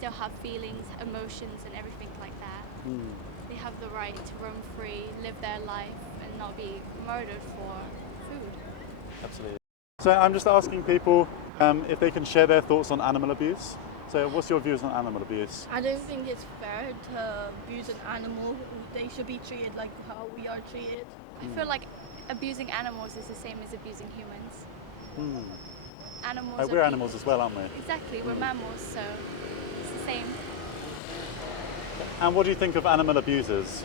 still have feelings, emotions, and everything like that. They have the right to roam free, live their life, and not be murdered for food. Absolutely. So I'm just asking people if they can share their thoughts on animal abuse. So what's your views on animal abuse? I don't think it's fair to abuse an animal. They should be treated like how we are treated. I feel like abusing animals is the same as abusing humans. Animals We're are animals as well, aren't we? Exactly, we're mammals, so it's the same. And what do you think of animal abusers?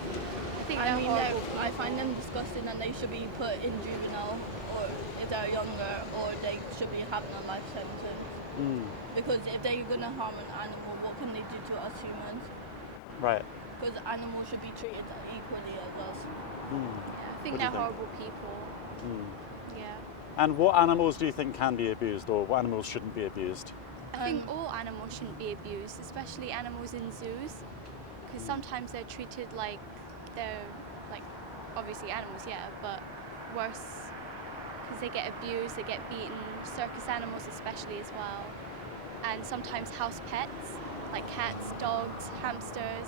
I think I they're mean, horrible. I find them disgusting and they should be put in juvenile, or if they're younger, or they should be having a life sentence. Because if they're going to harm an animal, what can they do to us humans? Right. Because animals should be treated equally as us. Yeah, I What think do they're you think? horrible people. Yeah. And what animals do you think can be abused, or what animals shouldn't be abused? I think all animals shouldn't be abused, especially animals in zoos, because sometimes they're treated like they're, like, obviously animals, yeah, but worse, because they get abused, they get beaten, circus animals especially as well, and sometimes house pets, like cats, dogs, hamsters,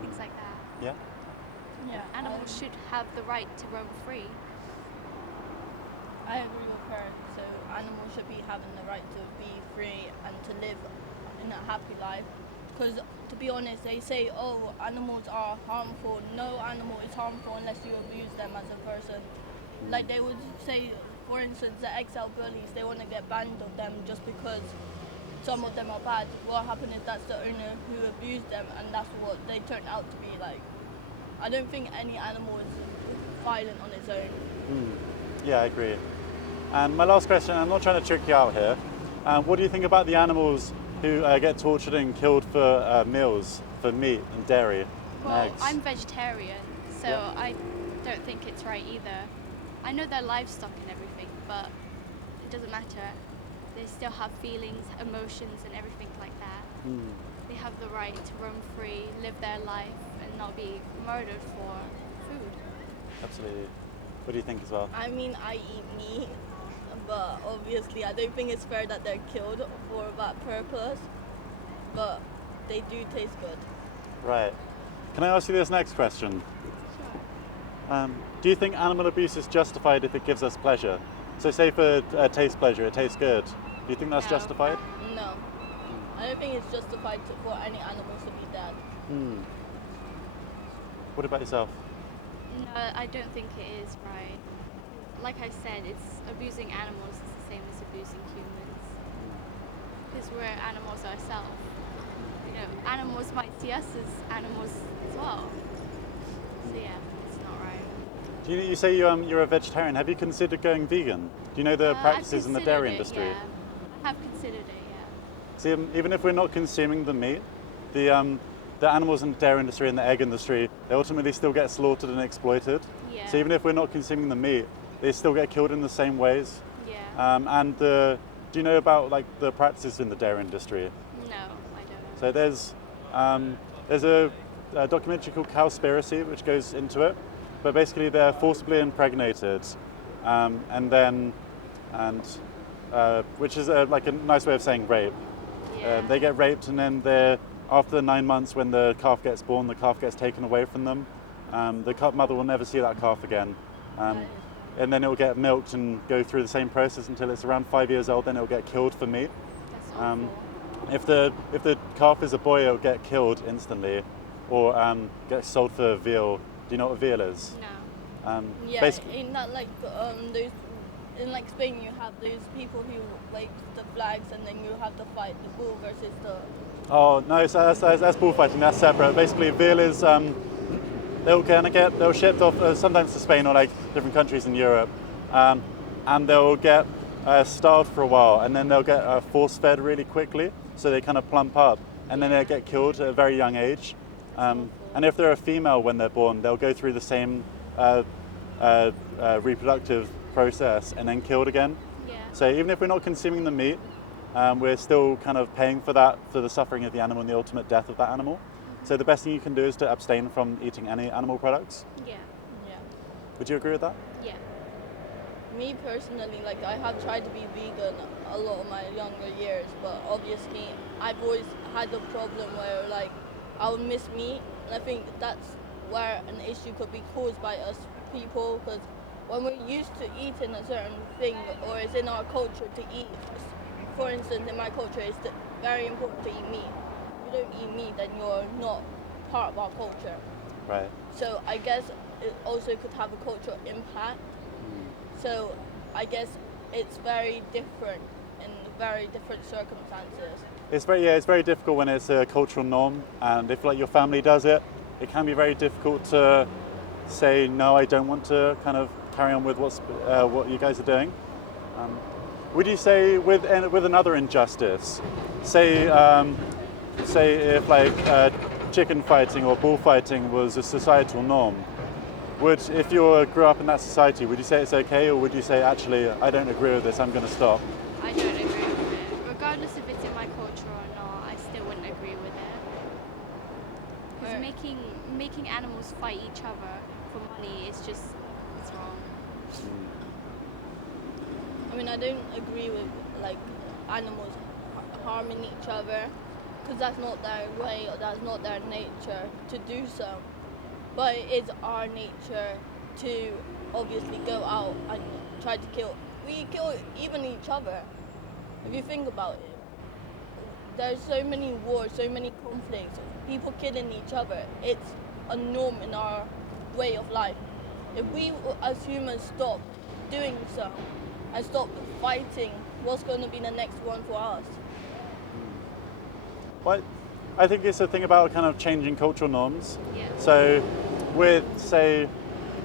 things like that. Yeah? Yeah. Animals should have the right to roam free. I agree with her. So animals should be having the right to be free and to live in a happy life. Because to be honest, they say, oh, animals are harmful. No animal is harmful unless you abuse them as a person. Like they would say, for instance, the XL bullies, they want to get banned of them just because some of them are bad. What happened is that's the owner who abused them, and that's what they turned out to be like. I don't think any animal is violent on its own. Yeah, I agree. And my last question, I'm not trying to trick you out here. What do you think about the animals who get tortured and killed for meals, for meat and dairy and Well, eggs? I'm vegetarian, so Yeah. I don't think it's right either. I know they're livestock and everything, but it doesn't matter. They still have feelings, emotions, and everything like that. They have the right to roam free, live their life, and not be murdered for food. Absolutely. What do you think as well? I mean, I eat meat, but obviously I don't think it's fair that they're killed for that purpose. But they do taste good. Right. Can I ask you this next question? Do you think animal abuse is justified if it gives us pleasure? So say for taste pleasure, it tastes good. Do you think that's No. justified? No, I don't think it's justified for any animals to be dead. What about yourself? No, I don't think it is right. Like I said, it's abusing animals is the same as abusing humans. Because we're animals ourselves. You know, animals might see us as animals as well. So yeah, it's not right. You say you're a vegetarian. Have you considered going vegan? Do you know the practices I've in the dairy considered industry? it, yeah. I have considered it, yeah. See, even if we're not consuming the meat, the animals in the dairy industry and the egg industry, they ultimately still get slaughtered and exploited. Yeah. So even if we're not consuming the meat, they still get killed in the same ways. Yeah. Do you know about like the practices in the dairy industry? No, I don't. So there's a documentary called Cowspiracy which goes into it, but basically they're forcibly impregnated, which is like a nice way of saying rape. Yeah. They get raped, and then after the 9 months when the calf gets born, the calf gets taken away from them. The mother will never see that calf again. And then it will get milked and go through the same process until it's around 5 years old. Then it will get killed for meat. That's awful. If the calf is a boy, it will get killed instantly, or get sold for veal. Do you know what veal is? No. Yeah, Basically, ain't that like those in like Spain you have those people who wave the flags and then you have to fight the bull versus the. oh no, so that's bullfighting. That's separate. Basically, veal is they'll shipped off sometimes to Spain or like different countries in Europe, and they'll get starved for a while, and then they'll get force fed really quickly, so they kind of plump up, and then they get killed at a very young age. And if they're a female when they're born, they'll go through the same reproductive process and then killed again. Yeah. So even if we're not consuming the meat, we're still kind of paying for that, for the suffering of the animal and the ultimate death of that animal. So the best thing you can do is to abstain from eating any animal products. Yeah. Yeah. Would you agree with that? Yeah. Me personally, like I have tried to be vegan a lot of my younger years, but obviously I've always had a problem where like I would miss meat, and I think that's where an issue could be caused by us people, because when we're used to eating a certain thing or it's in our culture to eat, for instance, in my culture, it's very important to eat meat. If you don't eat meat, then you're not part of our culture. Right. So I guess it also could have a cultural impact. So I guess it's very different in very different circumstances. It's very difficult when it's a cultural norm, and if like your family does it, it can be very difficult to say no, I don't want to kind of carry on with what you guys are doing. Would you say with another injustice, say if like chicken fighting or bullfighting was a societal norm, if you grew up in that society, would you say it's okay, or would you say actually I don't agree with this, I'm going to stop? I don't agree with it. Regardless if it's in my culture or not, I still wouldn't agree with it. Because making animals fight each other for money is just, it's wrong. I mean, I don't agree with like animals harming each other, because that's not their way or that's not their nature to do so. But it is our nature to obviously go out and try to kill. We kill even each other. If you think about it, there's so many wars, so many conflicts, people killing each other. It's a norm in our way of life. If we as humans stop doing so and stop fighting, what's going to be the next one for us? Well, I think it's a thing about kind of changing cultural norms. Yeah. So with, say,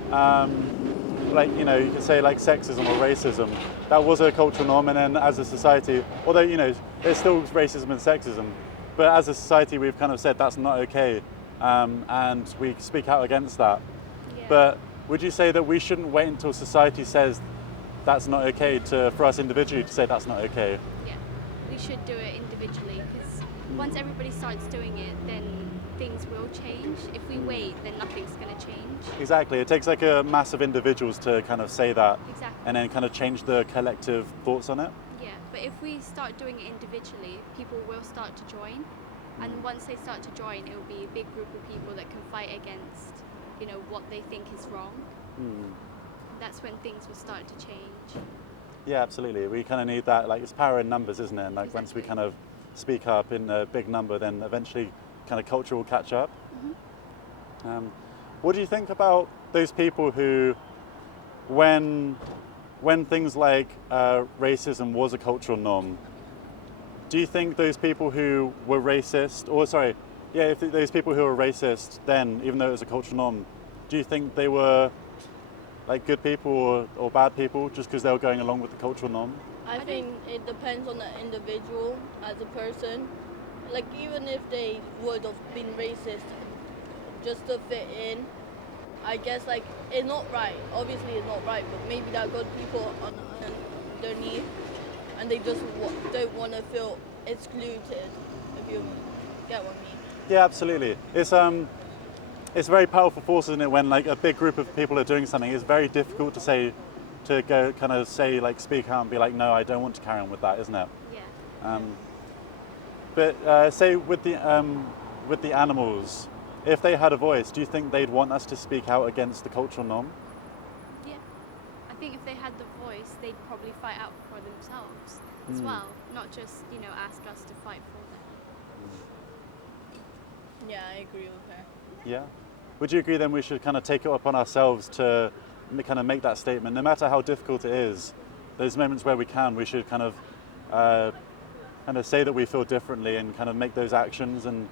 like, you know, you could say like sexism or racism, that was a cultural norm, and then as a society, although, you know, there's still racism and sexism, but as a society we've kind of said that's not okay, and we speak out against that. Yeah. But would you say that we shouldn't wait until society says that's not okay for us individually to say that's not okay? Yeah, we should do it individually, because once everybody starts doing it, then things will change. If we wait, then nothing's going to change. Exactly. It takes like a mass of individuals to kind of say that, Exactly. and then kind of change the collective thoughts on it. Yeah, but if we start doing it individually, people will start to join. And once they start to join, it will be a big group of people that can fight against, you know, what they think is wrong. That's when things will start to change. Yeah, absolutely. We kind of need that. Like, it's power in numbers, isn't it? And like once we kind of speak up in a big number, then eventually kind of culture will catch up. What do you think about those people who, when things like racism was a cultural norm, do you think those people who were racist, or sorry, yeah, if those people who were racist then, even though it was a cultural norm, do you think they were like good people or bad people just because they were going along with the cultural norm? I think it depends on the individual as a person. Like, even if they would have been racist just to fit in, I guess like it's not right. Obviously it's not right, but maybe there are good people underneath, and they just don't want to feel excluded, if you get what I mean. Yeah, absolutely. It's a very powerful force, isn't it, when like a big group of people are doing something. It's very difficult to go kind of say, like, speak out and be like, no, I don't want to carry on with that, isn't it? Yeah. But say with the animals, if they had a voice, do you think they'd want us to speak out against the cultural norm? Yeah. I think if they had the voice, they'd probably fight out for themselves as well, not just, you know, ask us to fight for them. Yeah, I agree with her. Yeah. Would you agree then we should kind of take it upon ourselves to kind of make that statement, no matter how difficult it is? Those moments where we can, we should kind of say that we feel differently and kind of make those actions and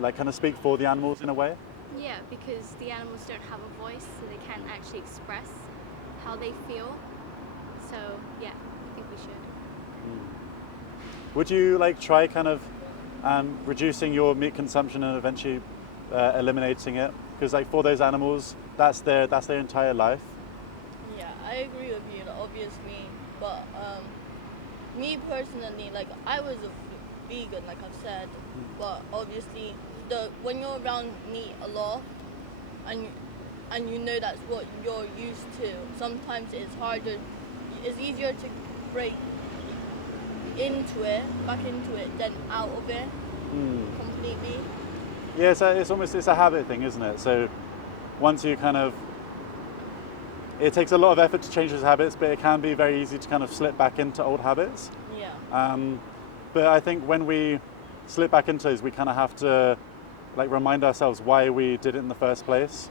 like kind of speak for the animals in a way? Yeah, because the animals don't have a voice, so they can't actually express how they feel. So yeah, I think we should. Would you like try kind of reducing your meat consumption and eventually eliminating it? Because like for those animals, that's their entire life. Yeah, I agree with you, obviously, but me personally, like I was a vegan, like I've said, but obviously when you're around meat a lot and and you know that's what you're used to, sometimes it's harder. It's easier to break back into it, than out of it completely. Yeah, it's a habit thing, isn't it? So once you kind of, it takes a lot of effort to change those habits, but it can be very easy to kind of slip back into old habits. Yeah. But I think when we slip back into those, we kind of have to like remind ourselves why we did it in the first place.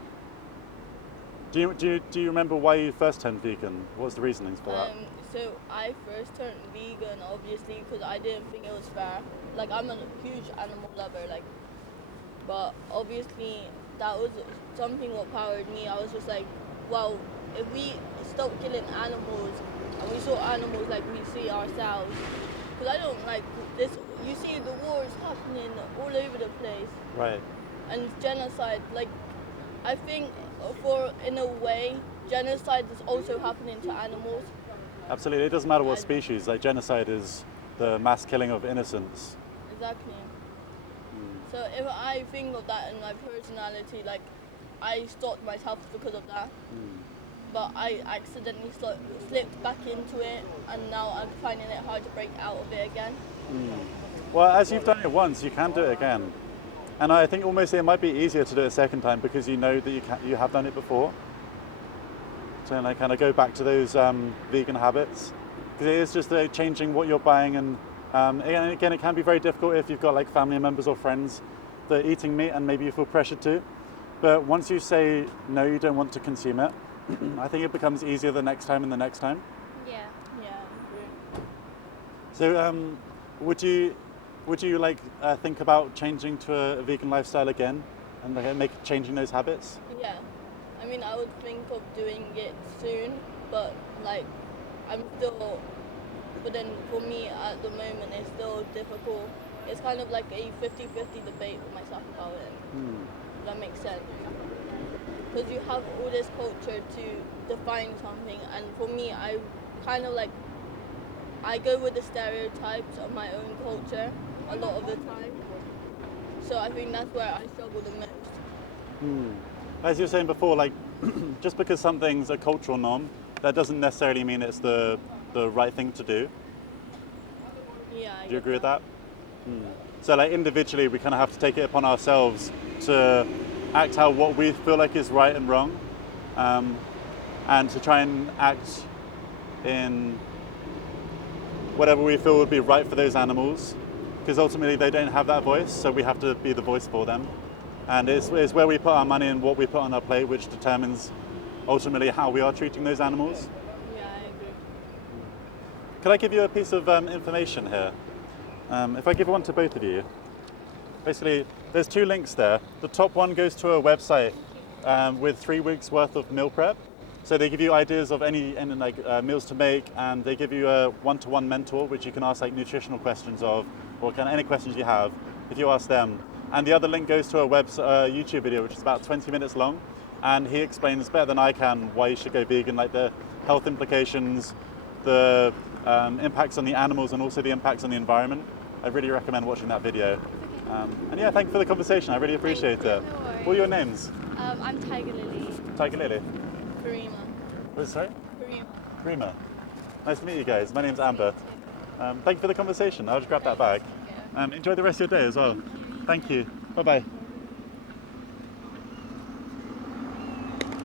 Do you remember why you first turned vegan? What was the reasonings for that? So I first turned vegan, obviously, because I didn't think it was fair. Like, I'm a huge animal lover, like, but obviously that was something what powered me. I was just like, well, if we stop killing animals and we saw animals like we see ourselves, because I don't like this. You see the wars happening all over the place. Right. And genocide, like, I think in a way, genocide is also happening to animals. Absolutely. It doesn't matter what species. Like, genocide is the mass killing of innocents. Exactly. So if I think of that in my personality, like, I stopped myself because of that. But I accidentally slipped back into it, and now I'm finding it hard to break out of it again. Well, as you've done it once, you can do it again. And I think almost it might be easier to do it a second time because you know that you have done it before. So like kind of go back to those vegan habits, because it is just changing what you're buying. And again, it can be very difficult if you've got like family members or friends that are eating meat and maybe you feel pressured to. But once you say no, you don't want to consume it, I think it becomes easier the next time and the next time. Yeah. Yeah, I agree. So would you like think about changing to a vegan lifestyle again and like, changing those habits? Yeah. I mean, I would think of doing it soon, but like, but then for me at the moment it's still difficult. It's kind of like a 50-50 debate with myself about it. If that makes sense. Because you have all this culture to define something, and for me, I kind of like, I go with the stereotypes of my own culture a lot of the time. So I think that's where I struggle the most. As you were saying before, like just because something's a cultural norm, that doesn't necessarily mean it's the right thing to do. Yeah. Do you agree with that? So like individually, we kind of have to take it upon ourselves to act how what we feel like is right and wrong, and to try and act in whatever we feel would be right for those animals, because ultimately they don't have that voice, so we have to be the voice for them. And it's where we put our money and what we put on our plate which determines ultimately how we are treating those animals. Yeah, I agree. Could I give you a piece of information here? If I give one to both of you, basically there's two links there. The top one goes to a website with 3 weeks worth of meal prep. So they give you ideas of any meals to make, and they give you a one-to-one mentor which you can ask like nutritional questions of, or kind of any questions you have if you ask them. And the other link goes to a YouTube video which is about 20 minutes long, and he explains better than I can why you should go vegan, like the health implications, the impacts on the animals, and also the impacts on the environment. I really recommend watching that video. And yeah, thank you for the conversation. I really appreciate it. No worries. What are your names? I'm Tiger Lily. Tiger Lily. Karima. What, sorry? Karima. Rima. Nice to meet you guys. My name's Amber. Thank you for the conversation. I'll just grab that bag. Enjoy the rest of your day as well. Thank you. Bye-bye.